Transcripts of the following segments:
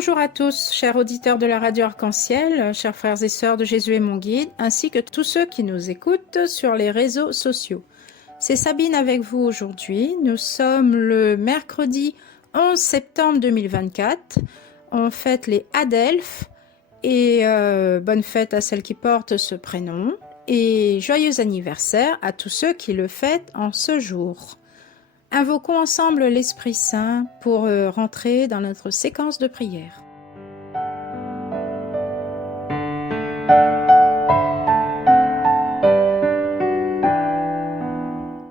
Bonjour à tous, chers auditeurs de la radio Arc-en-Ciel, chers frères et sœurs de Jésus est mon guide, ainsi que tous ceux qui nous écoutent sur les réseaux sociaux. C'est Sabine avec vous aujourd'hui. Nous sommes le mercredi 11 septembre 2024. On fête les Adelphes et bonne fête à celles qui portent ce prénom et joyeux anniversaire à tous ceux qui le fêtent en ce jour. Invoquons ensemble l'Esprit Saint pour rentrer dans notre séquence de prière.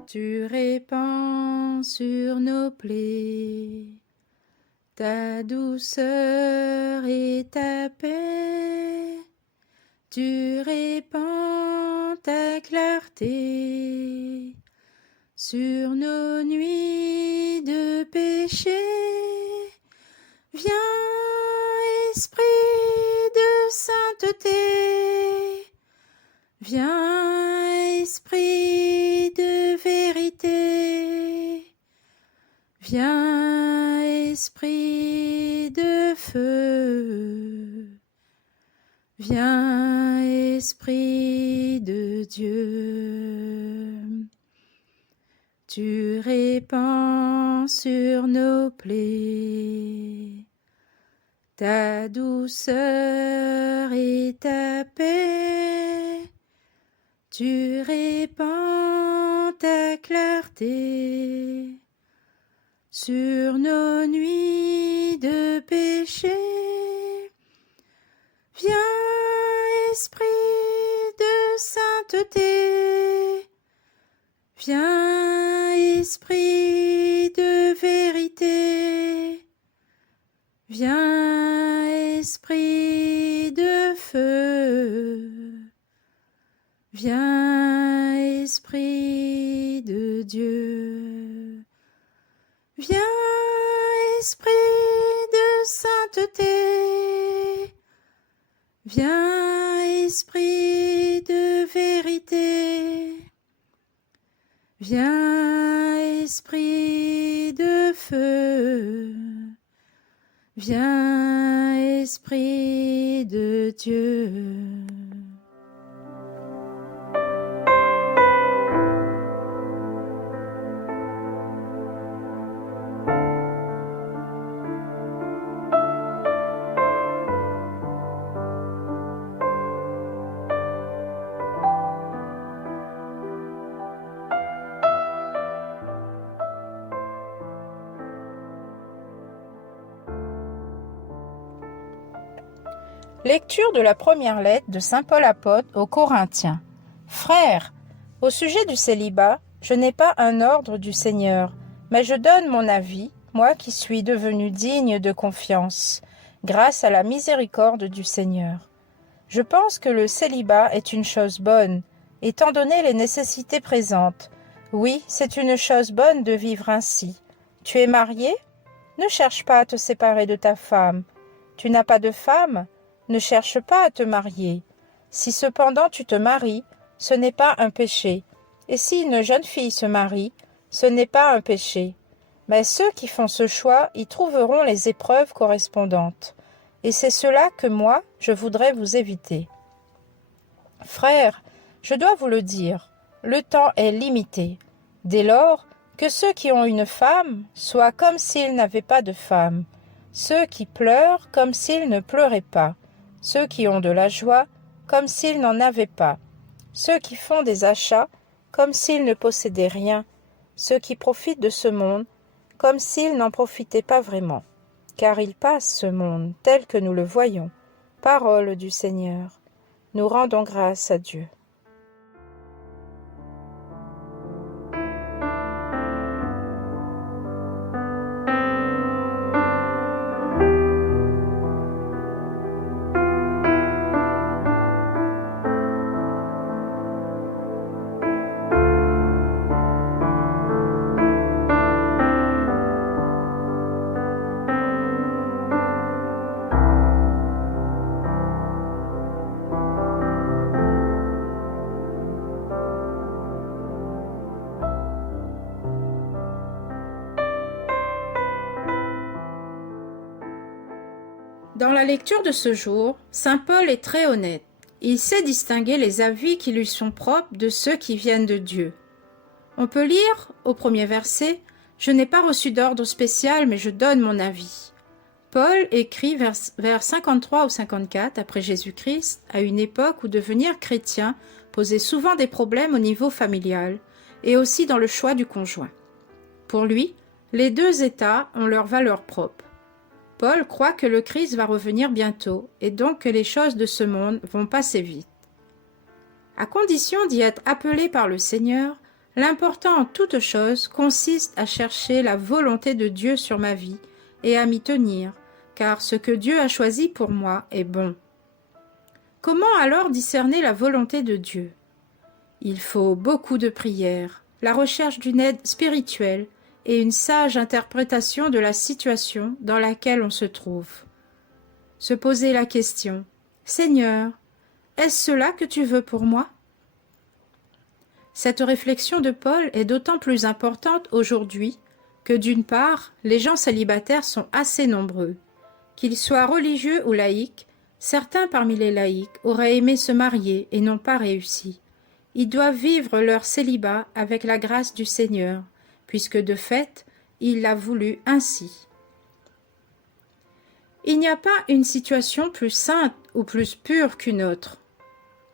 Tu répands sur nos plaies ta douceur et ta paix. Tu répands ta clarté sur nos nuits de péché. Viens, Esprit de sainteté, viens, Esprit de vérité, viens, Esprit de feu, viens, Esprit de Dieu. Tu répands sur nos plaies ta douceur et ta paix. Tu répands ta clarté sur nos nuits de péché. Viens, Esprit de sainteté, viens, Esprit de vérité, viens, Esprit de feu, viens, Esprit de Dieu, viens, Esprit de sainteté, viens, Esprit de vérité, viens, Esprit de feu, viens, Esprit de Dieu. Lecture de la première lettre de saint Paul apôtre aux Corinthiens. Frères, au sujet du célibat, je n'ai pas un ordre du Seigneur, mais je donne mon avis, moi qui suis devenu digne de confiance, grâce à la miséricorde du Seigneur. Je pense que le célibat est une chose bonne, étant donné les nécessités présentes. Oui, c'est une chose bonne de vivre ainsi. Tu es marié? Ne cherche pas à te séparer de ta femme. Tu n'as pas de femme? Ne cherche pas à te marier. Si cependant tu te maries, ce n'est pas un péché. Et si une jeune fille se marie, ce n'est pas un péché. Mais ceux qui font ce choix y trouveront les épreuves correspondantes. Et c'est cela que moi, je voudrais vous éviter. Frères, je dois vous le dire, le temps est limité. Dès lors, que ceux qui ont une femme soient comme s'ils n'avaient pas de femme, ceux qui pleurent comme s'ils ne pleuraient pas, ceux qui ont de la joie, comme s'ils n'en avaient pas, ceux qui font des achats, comme s'ils ne possédaient rien, ceux qui profitent de ce monde, comme s'ils n'en profitaient pas vraiment. Car il passe ce monde, tel que nous le voyons. Parole du Seigneur. Nous rendons grâce à Dieu. Dans la lecture de ce jour, saint Paul est très honnête. Il sait distinguer les avis qui lui sont propres de ceux qui viennent de Dieu. On peut lire, au premier verset, « Je n'ai pas reçu d'ordre spécial, mais je donne mon avis ». Paul écrit vers 53 ou 54 après Jésus-Christ, à une époque où devenir chrétien posait souvent des problèmes au niveau familial et aussi dans le choix du conjoint. Pour lui, les deux états ont leur valeur propre. Paul croit que le Christ va revenir bientôt et donc que les choses de ce monde vont passer vite. À condition d'y être appelé par le Seigneur, l'important en toute chose consiste à chercher la volonté de Dieu sur ma vie et à m'y tenir, car ce que Dieu a choisi pour moi est bon. Comment alors discerner la volonté de Dieu? Il faut beaucoup de prières, la recherche d'une aide spirituelle et une sage interprétation de la situation dans laquelle on se trouve. Se poser la question « Seigneur, est-ce cela que tu veux pour moi ?» Cette réflexion de Paul est d'autant plus importante aujourd'hui que d'une part, les gens célibataires sont assez nombreux. Qu'ils soient religieux ou laïcs, certains parmi les laïcs auraient aimé se marier et n'ont pas réussi. Ils doivent vivre leur célibat avec la grâce du Seigneur, puisque de fait, il l'a voulu ainsi. Il n'y a pas une situation plus sainte ou plus pure qu'une autre.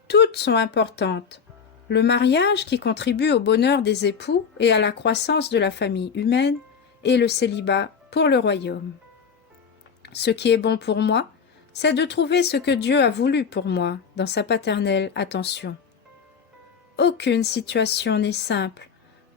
Toutes sont importantes. Le mariage qui contribue au bonheur des époux et à la croissance de la famille humaine, et le célibat pour le royaume. Ce qui est bon pour moi, c'est de trouver ce que Dieu a voulu pour moi dans sa paternelle attention. Aucune situation n'est simple.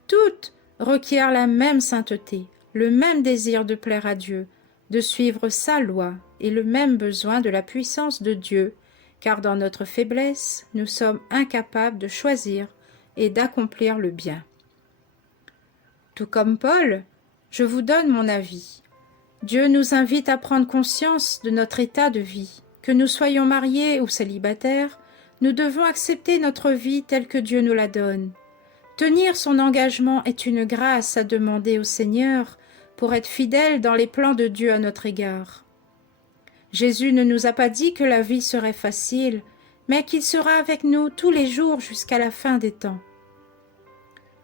Toutes requièrent la même sainteté, le même désir de plaire à Dieu, de suivre sa loi et le même besoin de la puissance de Dieu, car dans notre faiblesse, nous sommes incapables de choisir et d'accomplir le bien. Tout comme Paul, je vous donne mon avis. Dieu nous invite à prendre conscience de notre état de vie. Que nous soyons mariés ou célibataires, nous devons accepter notre vie telle que Dieu nous la donne. Tenir son engagement est une grâce à demander au Seigneur pour être fidèle dans les plans de Dieu à notre égard. Jésus ne nous a pas dit que la vie serait facile, mais qu'il sera avec nous tous les jours jusqu'à la fin des temps.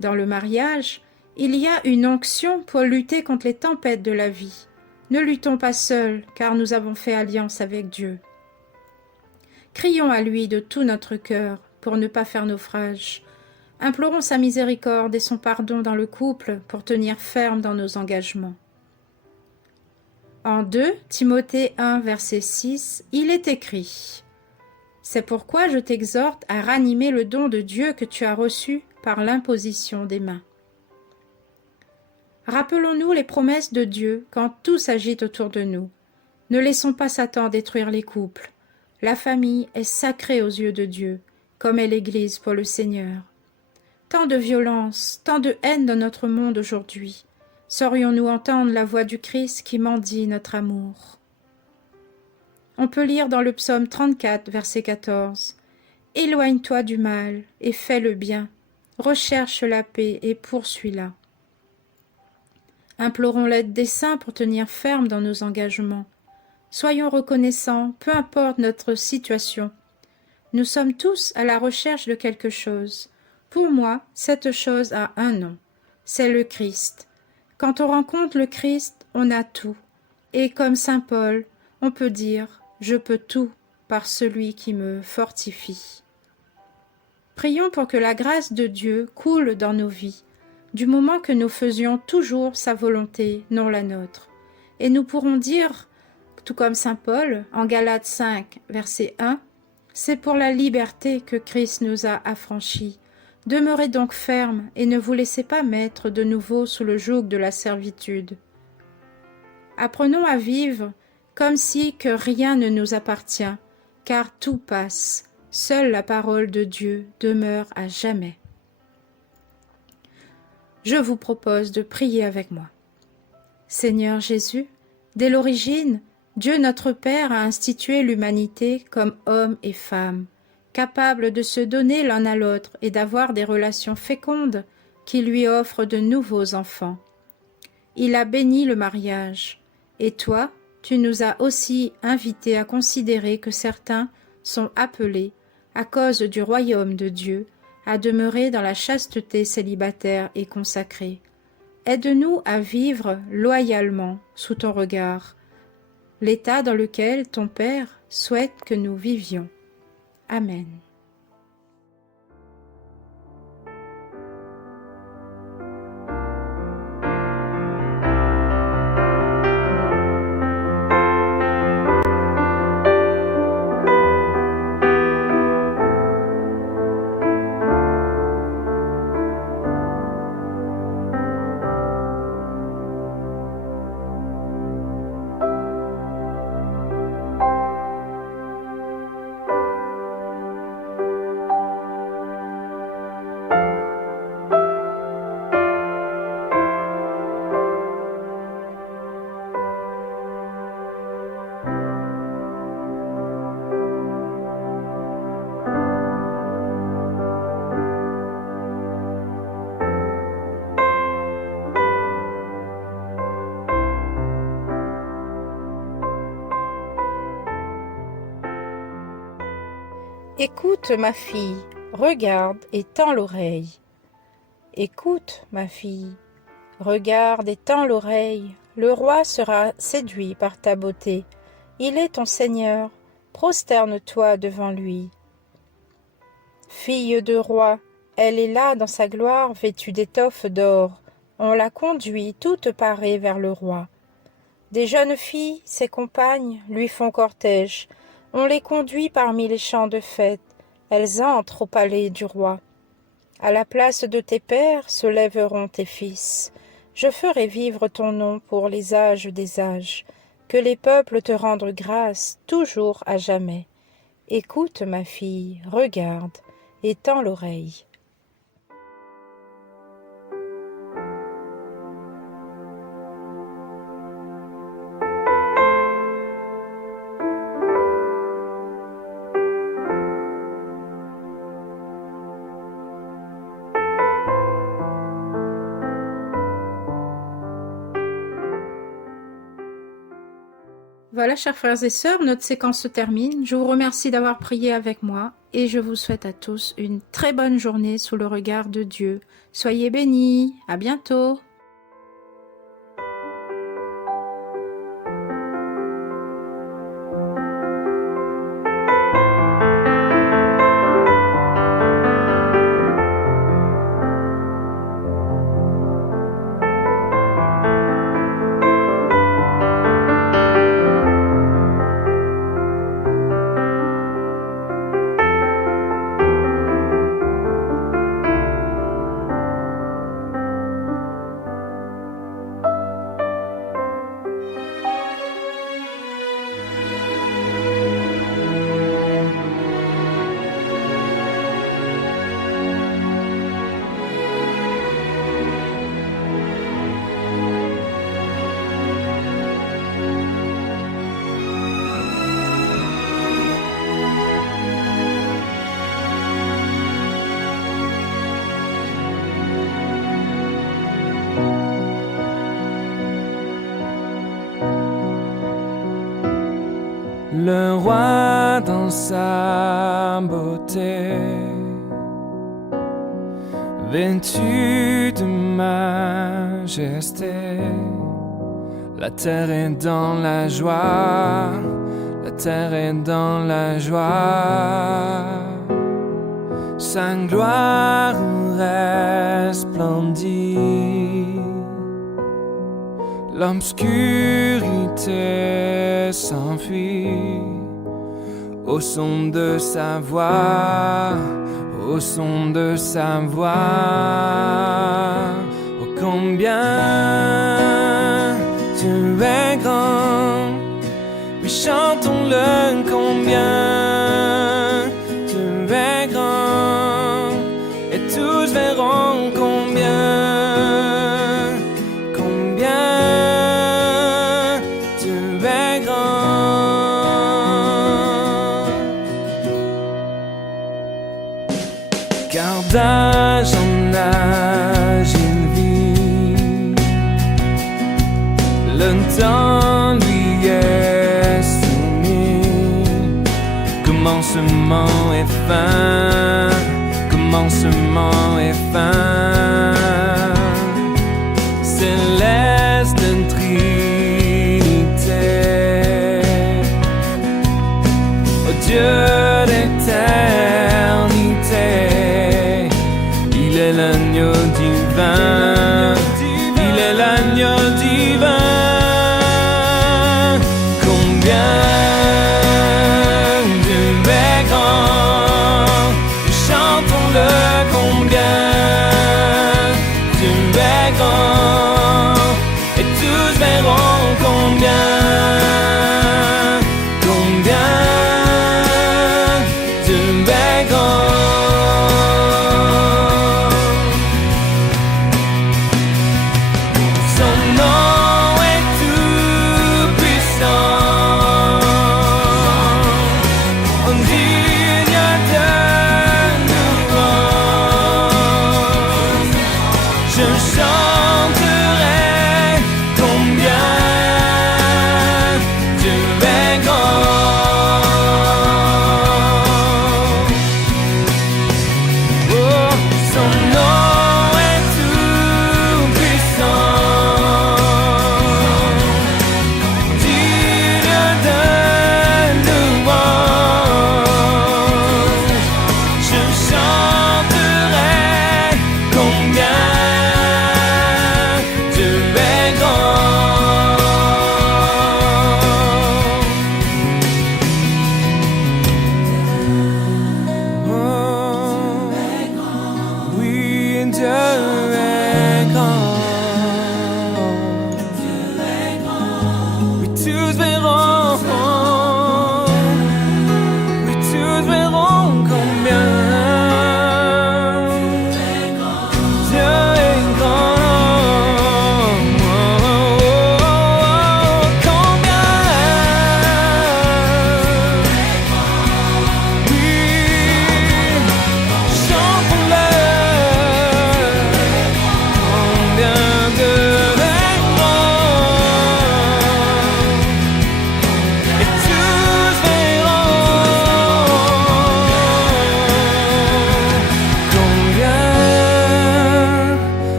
Dans le mariage, il y a une onction pour lutter contre les tempêtes de la vie. Ne luttons pas seuls, car nous avons fait alliance avec Dieu. Crions à lui de tout notre cœur pour ne pas faire naufrage. Implorons sa miséricorde et son pardon dans le couple pour tenir ferme dans nos engagements. En 2 Timothée 1, verset 6, il est écrit « C'est pourquoi je t'exhorte à ranimer le don de Dieu que tu as reçu par l'imposition des mains. » Rappelons-nous les promesses de Dieu quand tout s'agite autour de nous. Ne laissons pas Satan détruire les couples. La famille est sacrée aux yeux de Dieu, comme est l'Église pour le Seigneur. Tant de violence, tant de haine dans notre monde aujourd'hui. Saurions-nous entendre la voix du Christ qui mendie notre amour? On peut lire dans le psaume 34, verset 14. « Éloigne-toi du mal et fais le bien. Recherche la paix et poursuis-la. » Implorons l'aide des saints pour tenir ferme dans nos engagements. Soyons reconnaissants, peu importe notre situation. Nous sommes tous à la recherche de quelque chose. Pour moi, cette chose a un nom. C'est le Christ. Quand on rencontre le Christ, on a tout. Et comme saint Paul, on peut dire « Je peux tout par celui qui me fortifie. » Prions pour que la grâce de Dieu coule dans nos vies, du moment que nous faisions toujours sa volonté, non la nôtre. Et nous pourrons dire, tout comme saint Paul, en Galates 5, verset 1, « C'est pour la liberté que Christ nous a affranchis. Demeurez donc fermes et ne vous laissez pas mettre de nouveau sous le joug de la servitude. » Apprenons à vivre comme si que rien ne nous appartient, car tout passe. Seule la parole de Dieu demeure à jamais. Je vous propose de prier avec moi. Seigneur Jésus, dès l'origine, Dieu notre Père a institué l'humanité comme homme et femme, capables de se donner l'un à l'autre et d'avoir des relations fécondes qui lui offrent de nouveaux enfants. Il a béni le mariage, et toi, tu nous as aussi invités à considérer que certains sont appelés, à cause du royaume de Dieu, à demeurer dans la chasteté célibataire et consacrée. Aide-nous à vivre loyalement sous ton regard, l'état dans lequel ton Père souhaite que nous vivions. Amen. Écoute, ma fille, regarde et tends l'oreille. Écoute, ma fille, regarde et tends l'oreille. Le roi sera séduit par ta beauté. Il est ton Seigneur, prosterne-toi devant lui. Fille de roi, elle est là dans sa gloire vêtue d'étoffes d'or. On la conduit toute parée vers le roi. Des jeunes filles, ses compagnes, lui font cortège. On les conduit parmi les champs de fête. Elles entrent au palais du roi. À la place de tes pères se lèveront tes fils. Je ferai vivre ton nom pour les âges des âges. Que les peuples te rendent grâce, toujours à jamais. Écoute, ma fille, regarde, et tends l'oreille. Voilà, chers frères et sœurs, notre séquence se termine. Je vous remercie d'avoir prié avec moi et je vous souhaite à tous une très bonne journée sous le regard de Dieu. Soyez bénis, à bientôt. Le roi dans sa beauté, vêtu de majesté, la terre est dans la joie, la terre est dans la joie. Sa gloire resplendit, l'obscurité s'enfuit au son de sa voix, au son de sa voix. Oh, combien tu es grand, oui, chantons-le, combien tu es grand, et tous verront combien tu es grand. Car d'âge en âge il vit, le temps lui est commencement et fin, commencement et fin. Céleste Trinité, oh Dieu d'éternité.